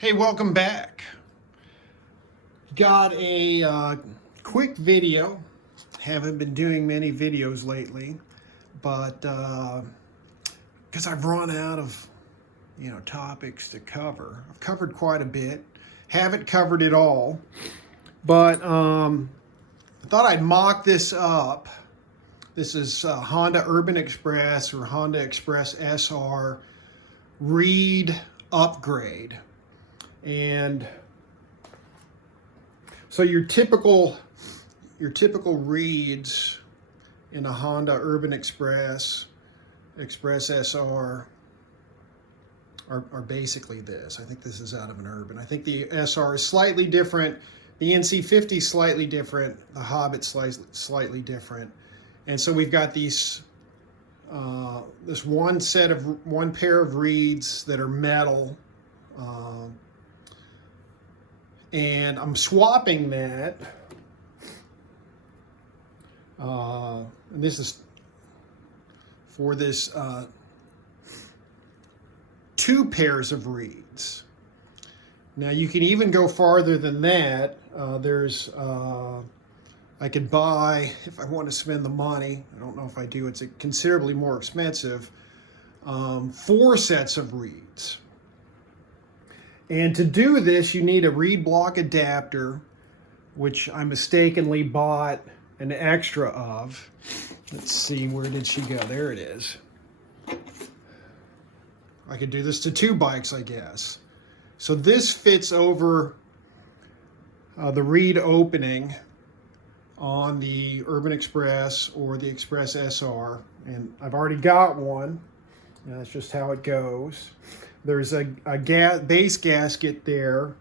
Hey, welcome back. Got a quick video. Haven't been doing many videos lately, but because I've run out of topics to cover. I've covered quite a bit. Haven't covered it all, but I thought I'd mock this up. This is Honda Urban Express or Honda Express SR reed upgrade. And so your typical reeds in a Honda Urban Express SR are basically this. I think this is out of an Urban. I think the SR is slightly different. The NC50 is slightly different. The Hobbit's slightly different. And so we've got these this one pair of reeds that are metal. And I'm swapping that. And this is for this two pairs of reeds. Now you can even go farther than that. I could buy, if I want to spend the money, I don't know if I do, it's considerably more expensive, 4 sets of reeds. And to do this, you need a reed block adapter, which I mistakenly bought an extra of. Let's see, where did she go? There it is. I could do this to 2 bikes, I guess. So this fits over the reed opening on the Urban Express or the Express SR. And I've already got one. That's just how it goes. There's a base gasket there,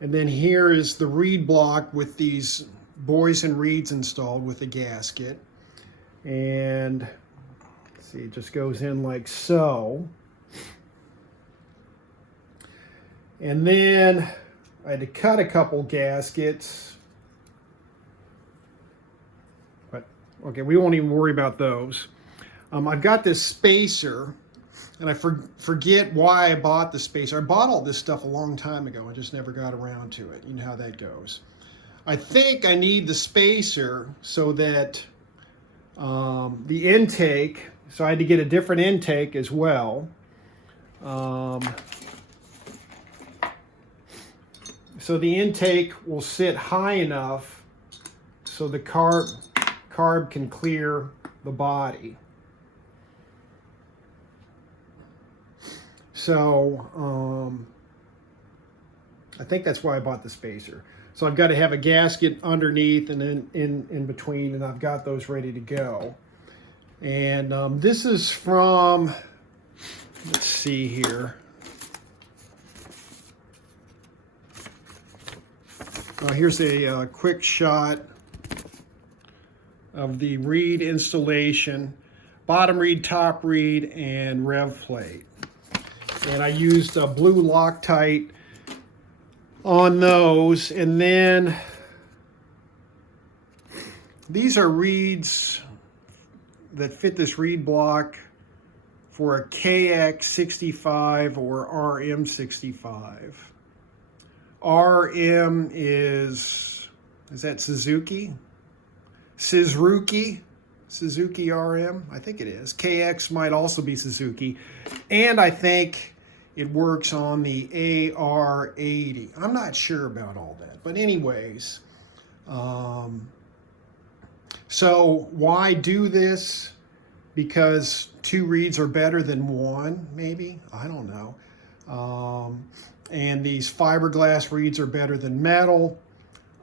and then here is the reed block with these boys and reeds installed with the gasket. And see, it just goes in like so. And then I had to cut a couple gaskets. But okay, we won't even worry about those. I've got this spacer. And I forget why I bought the spacer. I bought all this stuff a long time ago. I just never got around to it. You know how that goes. I think I need the spacer so that the intake, so I had to get a different intake as well. So the intake will sit high enough so the carb can clear the body. So I think that's why I bought the spacer. So I've got to have a gasket underneath and then in between, and I've got those ready to go. And this is from, let's see here. Here's a quick shot of the reed installation, bottom reed, top reed, and rev plate. And I used a blue Loctite on those. And then these are reeds that fit this reed block for a KX65 or RM65. RM is that Suzuki? Suzuki RM, I think it is. KX might also be Suzuki. And I think it works on the AR80. I'm not sure about all that. But anyways, so why do this? Because 2 reeds are better than 1, maybe? I don't know. And these fiberglass reeds are better than metal.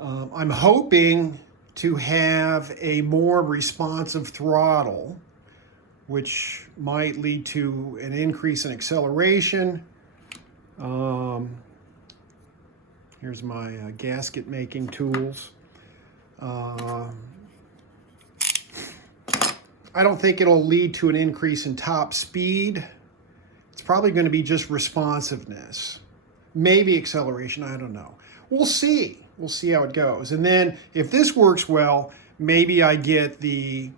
I'm hoping to have a more responsive throttle, which might lead to an increase in acceleration. Here's my gasket making tools. I don't think it'll lead to an increase in top speed. It's probably going to be just responsiveness. Maybe acceleration, I don't know. We'll see. We'll see how it goes. And then if this works well, maybe I get the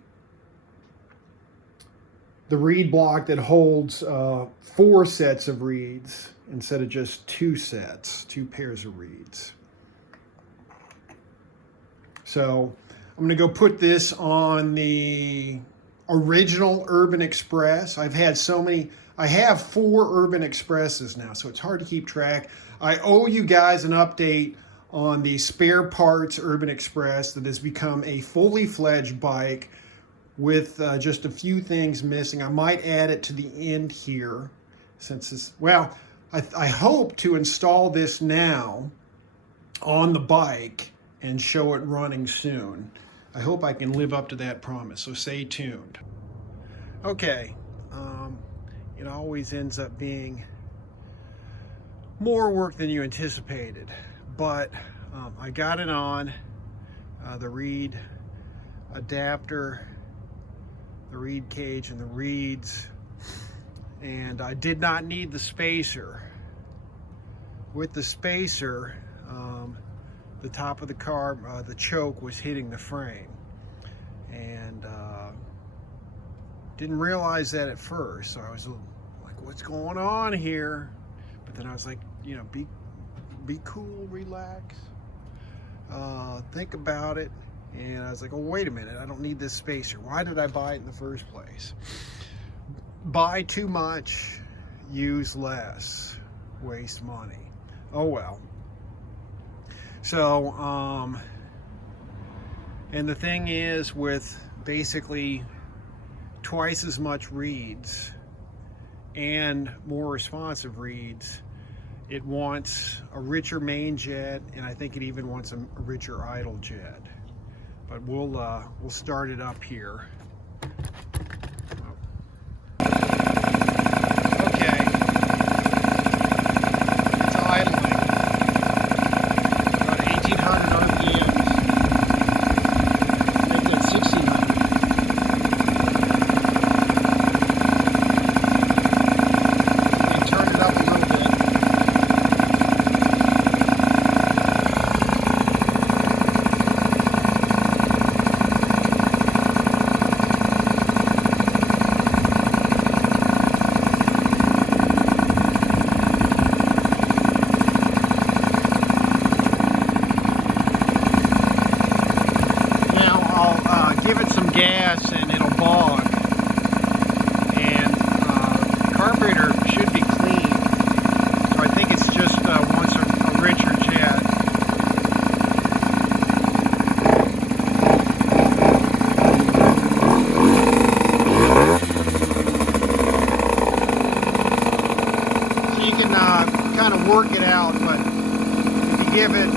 the reed block that holds 4 sets of reeds instead of just 2 pairs of reeds. So I'm going to go put this on the original Urban Express. I've had so many. I have 4 Urban Expresses now, so it's hard to keep track. I owe you guys an update on the spare parts Urban Express that has become a fully fledged bike with just a few things missing. I might add it to the end here since it's, well, I hope to install this now on the bike and show it running soon. I hope I can live up to that promise, so stay tuned. Okay, it always ends up being more work than you anticipated, but I got it on the reed adapter, the reed cage and the reeds, and I did not need the spacer. With the spacer, the top of the car, the choke was hitting the frame, and didn't realize that at first, so I was like, what's going on here? But then I was like, you know, be cool, relax, think about it. And I was like, oh, wait a minute, I don't need this spacer. Why did I buy it in the first place? Buy too much, use less, waste money. Oh well. So, and the thing is, with basically twice as much reeds and more responsive reeds, it wants a richer main jet, and I think it even wants a richer idle jet. But we'll start it up here. Okay, it's idling about 1,800 RPMs. Make that 1,600. And turn it up a little bit. Give it some gas and it'll bog, and the carburetor should be clean, so I think it's just wants a richer jet. So you can kind of work it out, but if you give it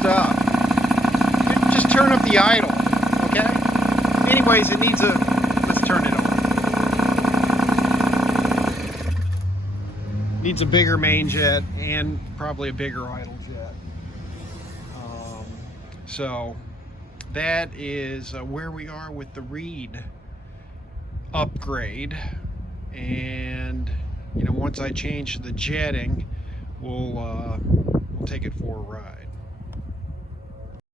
stuff. Just turn up the idle, okay? Anyways, it needs a, let's turn it on. Needs a bigger main jet and probably a bigger idle jet. So that is where we are with the Reed upgrade. And you know, once I change the jetting, we'll take it for a ride.